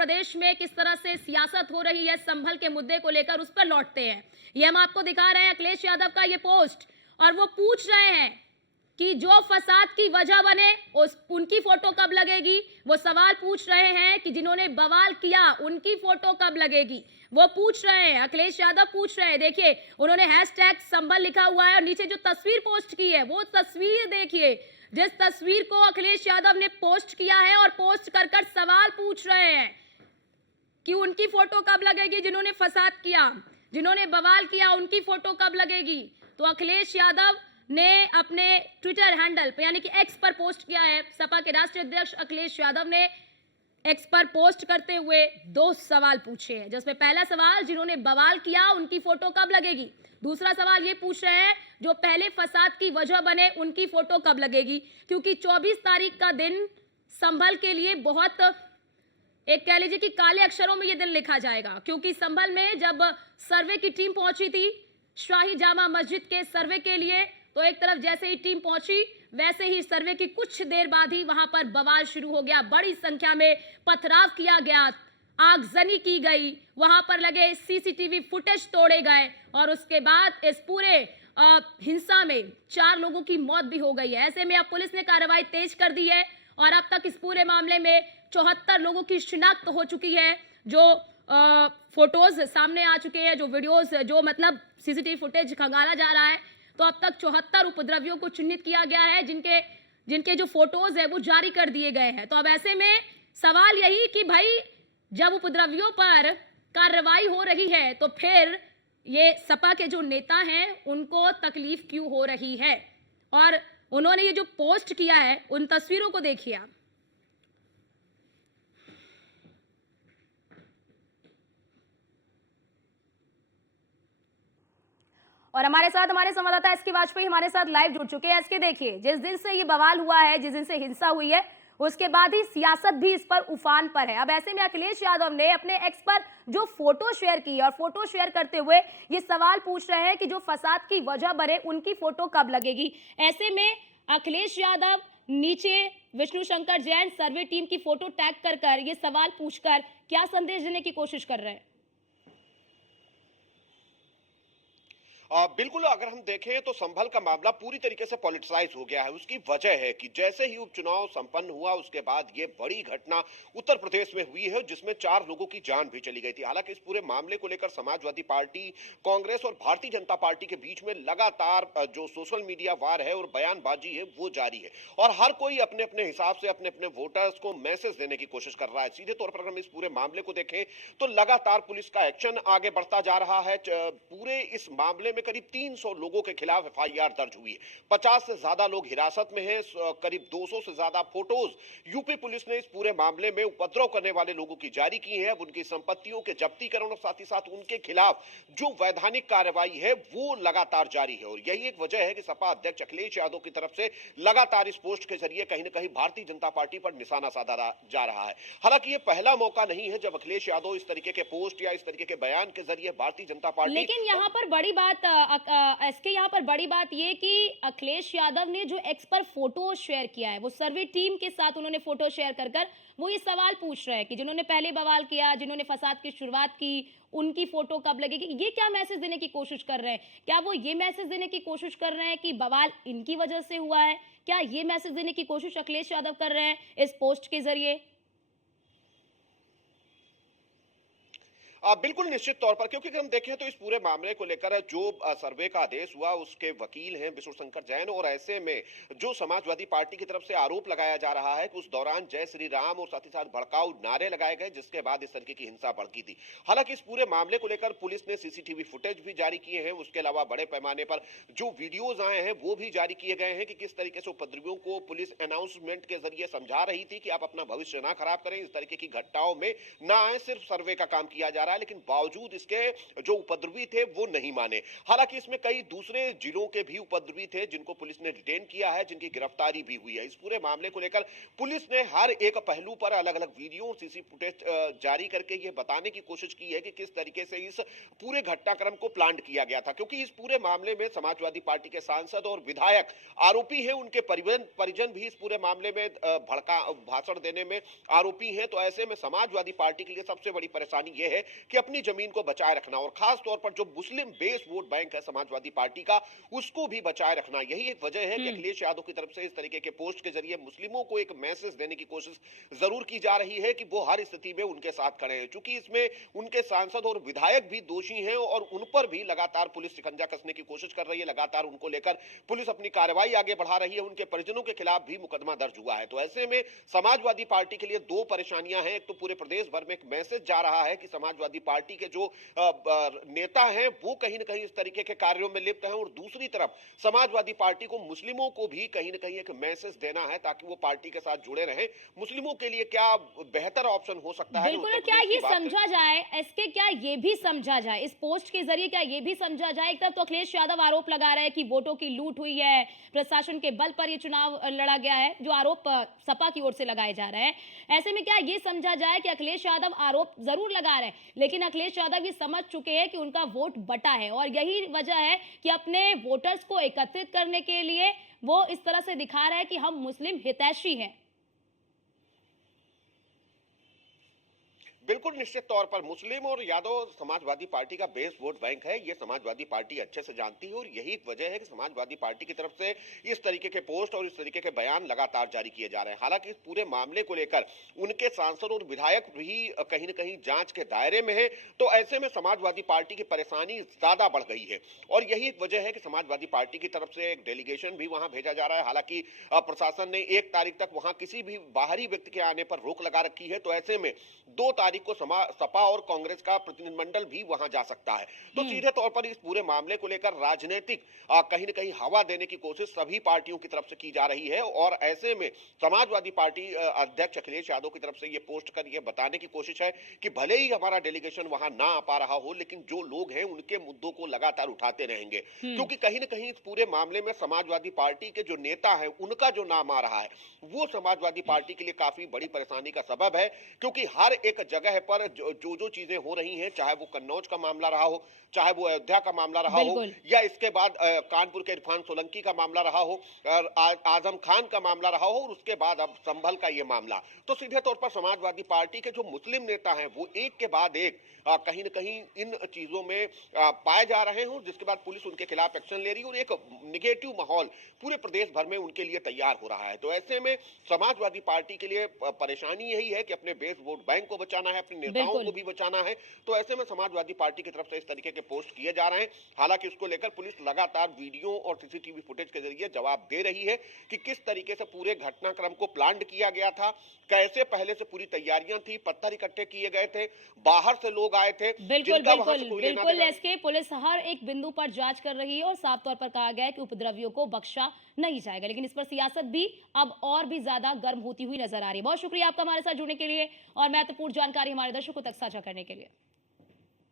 प्रदेश में किस तरह से सियासत हो रही है संभल के मुद्दे को लेकर, उस पर लौटते हैं। ये हम आपको दिखा रहे हैं अखिलेश यादव का ये पोस्ट, और वो पूछ रहे हैं कि जो फसाद की वजह बने उनकी फोटो कब लगेगी। वो सवाल पूछ रहे हैं कि जिन्होंने बवाल किया उनकी फोटो कब लगेगी। वो पूछ रहे हैं, अखिलेश यादव पूछ रहे हैं। देखिए, उन्होंने हैशटैग संभल लिखा हुआ है और नीचे जो तस्वीर पोस्ट की है वो तस्वीर देखिए, जिस तस्वीर को अखिलेश यादव ने पोस्ट किया है, और पोस्ट कर कर सवाल पूछ रहे हैं कि उनकी फोटो कब लगेगी। जिन्होंने फसाद किया, जिन्होंने बवाल किया, उनकी फोटो कब लगेगी। तो अखिलेश यादव ने अपने ट्विटर हैंडल पे यानी कि एक्स पर पोस्ट किया है। सपा के राष्ट्रीय अध्यक्ष अखिलेश यादव ने एक्स पर पोस्ट करते हुए 2 सवाल पूछे हैं, जिसमें पहला सवाल, जिन्होंने बवाल किया उनकी फोटो कब लगेगी। दूसरा सवाल ये पूछ रहे हैं, जो पहले फसाद की वजह बने उनकी फोटो कब लगेगी। क्योंकि 24 तारीख का दिन संभल के लिए बहुत, एक कह लीजिए कि काले अक्षरों में ये दिन लिखा जाएगा। क्योंकि संभल में जब सर्वे की टीम पहुंची थी शाही जामा मस्जिद के सर्वे के लिए, तो एक तरफ जैसे ही टीम पहुंची वैसे ही सर्वे की कुछ देर बाद ही वहां पर बवाल शुरू हो गया। बड़ी संख्या में पथराव किया गया, आगजनी की गई, वहां पर लगे सीसीटीवी फुटेज तोड़े गए, और उसके बाद इस पूरे हिंसा में 4 लोगों की मौत भी हो गई है। ऐसे में अब पुलिस ने कार्रवाई तेज कर दी है और अब तक इस पूरे मामले में 74 लोगों की शिनाख्त हो चुकी है। जो फोटोज सामने आ चुके हैं, जो वीडियोज, जो मतलब सीसीटीवी फुटेज खंगाला जा रहा है, तो अब तक 74 उपद्रवियों को चिन्हित किया गया है, जिनके जो फोटोज है वो जारी कर दिए गए हैं। तो अब ऐसे में सवाल यही कि भाई, जब उपद्रवियों पर कार्रवाई हो रही है तो फिर ये सपा के जो नेता हैं उनको तकलीफ क्यों हो रही है। और उन्होंने ये जो पोस्ट किया है, उन तस्वीरों को देखिए आप। और हमारे साथ हमारे संवाददाता एसके वाजपेयी हमारे साथ लाइव जुड़ चुके हैं। एसके, देखिए, जिस दिन से ये बवाल हुआ है, जिस दिन से हिंसा हुई है, उसके बाद ही सियासत भी इस पर उफान पर है। अब ऐसे में अखिलेश यादव ने अपने एक्स पर जो फोटो शेयर की, और फोटो शेयर करते हुए ये सवाल पूछ रहे हैं कि जो फसाद की वजह बने उनकी फोटो कब लगेगी। ऐसे में अखिलेश यादव नीचे विष्णु शंकर जैन सर्वे टीम की फोटो टैग कर कर ये सवाल पूछकर क्या संदेश देने की कोशिश कर रहे हैं। बिल्कुल, अगर हम देखें तो संभल का मामला पूरी तरीके से पॉलिटिसाइज हो गया है। उसकी वजह है कि जैसे ही उपचुनाव संपन्न हुआ उसके बाद ये बड़ी घटना उत्तर प्रदेश में हुई है, जिसमें 4 लोगों की जान भी चली गई थी। हालांकि इस पूरे मामले को लेकर समाजवादी पार्टी, कांग्रेस और भारतीय जनता पार्टी के बीच में लगातार जो सोशल मीडिया वार है और बयानबाजी है वो जारी है, और हर कोई अपने अपने हिसाब से अपने अपने वोटर्स को मैसेज देने की कोशिश कर रहा है। सीधे तौर पर अगर हम इस पूरे मामले को देखें तो लगातार पुलिस का एक्शन आगे बढ़ता जा रहा है। पूरे इस मामले में करीब 300 लोगों के खिलाफ एफआईआर दर्ज हुई है। 50 से ज्यादा लोग हिरासत में हैं। करीब 200 से ज्यादा फोटोज यूपी पुलिस ने इस पूरे मामले में उपद्रव करने वाले लोगों की जारी की है। अब उनकी संपत्तियों के जब्तीकरण और साथ ही साथ उनके खिलाफ जो वैधानिक कार्रवाई है वो लगातार जारी है। और यही एक वजह है कि सपा अध्यक्ष अखिलेश यादव की तरफ से लगातार इस पोस्ट के जरिए कहीं ना कहीं भारतीय जनता पार्टी पर निशाना साधा जा रहा है। हालांकि ये पहला मौका नहीं है जब अखिलेश यादव इस तरीके के पोस्ट या इस तरीके के बयान के जरिए भारतीय जनता पार्टी, लेकिन यहाँ पर बड़ी बात एसके, यहाँ पर बड़ी बात ये कि अखिलेश यादव ने जो एक्स पर फोटो शेयर किया है, वो सर्वे टीम के साथ उन्होंने फोटो शेयर कर कर वो ये सवाल पूछ रहे हैं कि जिन्होंने पहले बवाल किया, जिन्होंने फसाद की शुरुआत की, उनकी फोटो कब लगेगी। ये क्या मैसेज देने की कोशिश कर रहे हैं? क्या वो ये मैसेज देने की कोशिश कर रहे हैं कि बवाल इनकी वजह से हुआ है? क्या ये मैसेज देने की कोशिश अखिलेश यादव कर रहे हैं इस पोस्ट के जरिए? बिल्कुल निश्चित तौर पर, क्योंकि अगर हम देखें तो इस पूरे मामले को लेकर जो सर्वे का आदेश हुआ उसके वकील हैं विष्णु शंकर जैन, और ऐसे में जो समाजवादी पार्टी की तरफ से आरोप लगाया जा रहा है कि उस दौरान जय श्री राम और साथ ही साथ भड़काऊ नारे लगाए गए, जिसके बाद इस तरीके की हिंसा भड़की थी। हालांकि इस पूरे मामले को लेकर पुलिस ने सीसीटीवी फुटेज भी जारी किए हैं। उसके अलावा बड़े पैमाने पर जो वीडियोज आए हैं वो भी जारी किए गए हैं कि किस तरीके से उपद्रवियों को पुलिस अनाउंसमेंट के जरिए समझा रही थी कि आप अपना भविष्य ना खराब करें, इस तरीके की घटनाओं में ना आए, सिर्फ सर्वे का काम किया जा रहा है। रहा है, लेकिन बावजूद इसके जो उपद्रवी थे वो नहीं माने। हालांकि इसमें कई दूसरे जिलों के भी उपद्रवी थे जिनको पुलिस ने डिटेन किया है, जिनकी गिरफ्तारी भी हुई है। इस पूरे मामले को लेकर पुलिस ने हर एक पहलू पर अलग अलग वीडियो और सीसी फुटेज जारी करके ये बताने की कोशिश की है कि किस तरीके से इस पूरे घटनाक्रम को प्लान किया गया था, क्योंकि इस पूरे मामले में समाजवादी पार्टी के सांसद और विधायक आरोपी हैं, उनके परिजन भी इस पूरे मामले में भड़का भाषण देने में आरोपी हैं। तो ऐसे में समाजवादी पार्टी के लिए सबसे बड़ी परेशानी यह है कि अपनी जमीन को बचाए रखना और खास तौर पर जो मुस्लिम बेस वोट बैंक है समाजवादी पार्टी का, उसको भी बचाए रखना। यही एक वजह है कि अखिलेश यादव की तरफ से इस तरीके के पोस्ट के जरिए मुस्लिमों को एक मैसेज देने की कोशिश जरूर की जा रही है कि वो हर स्थिति में उनके साथ खड़े हैं। चूंकि इसमें उनके सांसद और विधायक भी दोषी हैं और उन पर भी लगातार पुलिस शिकंजा कसने की कोशिश कर रही है, लगातार उनको लेकर पुलिस अपनी कार्रवाई आगे बढ़ा रही है, उनके परिजनों के खिलाफ भी मुकदमा दर्ज हुआ है। तो ऐसे में समाजवादी पार्टी के लिए दो परेशानियां हैं। एक तो पूरे प्रदेश भर में एक मैसेज जा रहा है कि समाजवादी पार्टी के जो नेता हैं वो कहीं ना कहीं इस तरीके के कार्यों में लिप्त हैं, और दूसरी तरफ समाजवादी पार्टी को मुस्लिमों को भी कहीं ना कहीं एक मैसेज देना है ताकि वो पार्टी के साथ जुड़े रहें। मुस्लिमों के लिए क्या बेहतर ऑप्शन हो सकता है? बिल्कुल। क्या ये समझा जाए, इसके क्या ये भी समझा जाए, इस पोस्ट के जरिए क्या ये भी समझा जाए, एक तरफ तो अखिलेश यादव आरोप लगा रहे हैं कि वोटों की लूट हुई है, प्रशासन के बल पर ये चुनाव लड़ा गया है, जो आरोप सपा की ओर से लगाए जा रहे हैं। ऐसे में क्या ये समझा जाए कि अखिलेश यादव आरोप जरूर लगा रहे हैं, लेकिन अखिलेश यादव ये समझ चुके हैं कि उनका वोट बटा है और यही वजह है कि अपने वोटर्स को एकत्रित करने के लिए वो इस तरह से दिखा रहे हैं कि हम मुस्लिम हितैषी हैं। बिल्कुल, निश्चित तौर पर मुस्लिम और यादव समाजवादी पार्टी का बेस वोट बैंक है, ये समाजवादी पार्टी अच्छे से जानती है और यही एक वजह है कि समाजवादी पार्टी की तरफ से इस तरीके के पोस्ट और इस तरीके के बयान लगातार जारी किए जा रहे हैं। हालांकि इस पूरे मामले को लेकर उनके सांसद और विधायक भी कहीं न कहीं जांच के दायरे में है, तो ऐसे में समाजवादी पार्टी की परेशानी ज्यादा बढ़ गई है और यही एक वजह है कि समाजवादी पार्टी की तरफ से एक डेलीगेशन भी वहां भेजा जा रहा है। हालांकि प्रशासन ने 1 तारीख तक वहां किसी भी बाहरी व्यक्ति के आने पर रोक लगा रखी है, तो ऐसे में 2 तारीख को सपा और कांग्रेस का प्रतिनिधिमंडल भी वहां जा सकता है। तो सीधे तौर पर इस पूरे मामले को लेकर राजनीतिक कहीं न कहीं हवा देने की कोशिश सभी पार्टियों की तरफ से की जा रही है और ऐसे में समाजवादी पार्टी अध्यक्ष अखिलेश यादव की तरफ से ये पोस्ट कर ये बताने की कोशिश है कि भले ही हमारा डेलीगेशन वहां ना आ पा रहा हो, लेकिन जो लोग हैं उनके मुद्दों को लगातार उठाते रहेंगे, क्योंकि कहीं न कहीं इस पूरे मामले में समाजवादी पार्टी के जो नेता है उनका जो नाम आ रहा है वो समाजवादी पार्टी के लिए काफी बड़ी परेशानी का सबब है, क्योंकि हर एक जगह पर जो चीजें हो रही हैं, चाहे वो कन्नौज का मामला रहा हो, चाहे वो अयोध्या का मामला रहा हो, या इसके बाद कानपुर के इरफान सोलंकी का मामला रहा हो, आजम खान का मामला रहा हो और उसके बाद अब संभल का ये मामला, तो सीधे तौर पर समाजवादी पार्टी के जो मुस्लिम नेता हैं वो एक के बाद एक कहीं न कहीं इन चीजों में पाए जा रहे हैं, जिसके बाद पुलिस उनके खिलाफ एक्शन ले रही है और एक निगेटिव माहौल पूरे प्रदेश भर में उनके लिए तैयार हो रहा है। तो ऐसे में समाजवादी पार्टी के लिए परेशानी यही है कि अपने बेस वोट बैंक को बचाना है, अपने नेताओं को भी बचाना है। तो ऐसे में समाजवादी पार्टी की तरफ से इस तरीके के पोस्ट किए जा रहे हैं। हालांकि उसको लेकर पुलिस लगातार वीडियो और सीसीटीवी फुटेज के जरिए जवाब दे रही है कि किस तरीके से पूरे घटनाक्रम को प्लान किया गया था, कैसे पहले से पूरी तैयारियां थी, पत्थर इकट्ठे किए गए थे, बाहर से लोग आए थे। बिल्कुल एसके, पुलिस हर एक बिंदु पर जांच कर रही है और साफ तौर पर कहा गया है कि उपद्रवियों को बख्शा नहीं जाएगा, लेकिन इस पर सियासत भी अब और भी ज्यादा गर्म होती हुई नजर आ रही है। बहुत शुक्रिया आपका हमारे साथ जुड़ने के लिए और महत्वपूर्ण जानकारी हमारे दर्शकों तक साझा करने के लिए।